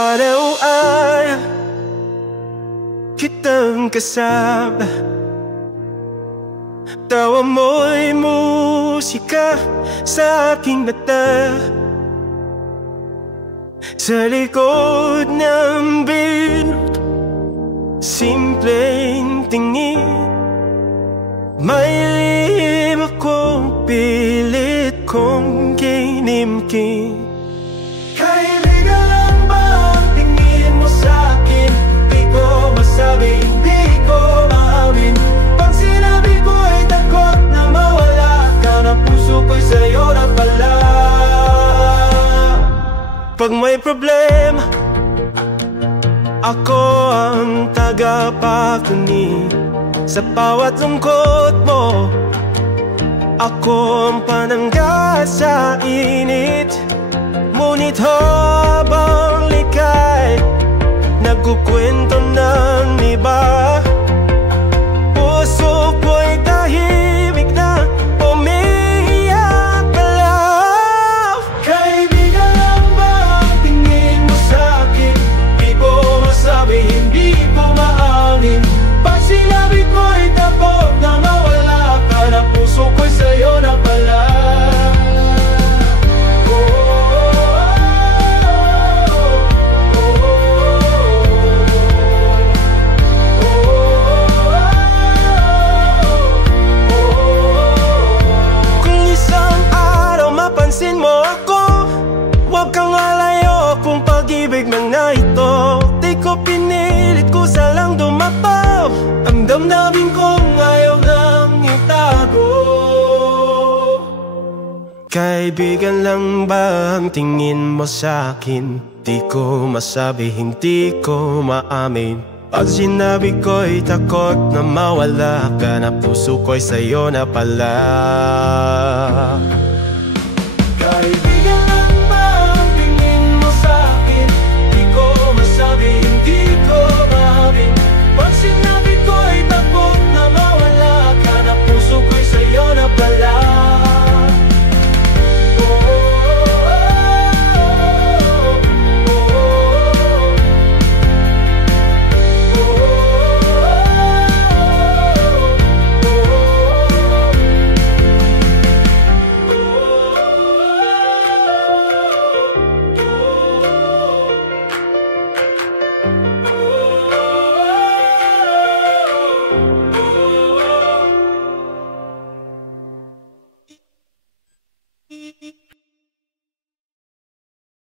Araw-araw kitang kasama, tawa mo'y musika sa aking mata. Sa likod ng biro, simpleng tingin, may lihim akong pilit kong kinimkim. Kaibigan lang ba ang tingin mo sa'kin? Di ko masabi, hindi ko maamin. Pag sinabi ko ay takot na mawala ka, na puso ko'y sa'yo na pala. Pag may problema, ako ang tagapakinig. Sa bawat lungkot mo, ako ang panangga sa init. Ngunit habang likay, nagkukwento ng iba, puso ko'y tahimik na umiiyak pala. Kaibigan lang ba ang tingin mo sa'kin? Di ko masabi, hindi ko maamin. Pag sinabi ko'y takot na mawala ka, na puso ko'y sa'yo na pala. Pansin mo ako, huwag kang alayo kung pag-ibig man na ito. Di ko pinilit, kusa lang dumapaw ang damdamin kong ayaw nang itago. Kaibigan lang ba ang tingin mo sa'kin? Di ko masabi, hindi ko maamin. Pag sinabi ko'y takot na mawala ka, na puso ko'y sa'yo na pala. Kaibigan lang ba ang tingin mo sa'kin? Di ko masabi, hindi ko maamin. Pag sinabi ko'y takot na mawala ka, na puso ko'y sa'yo na pala.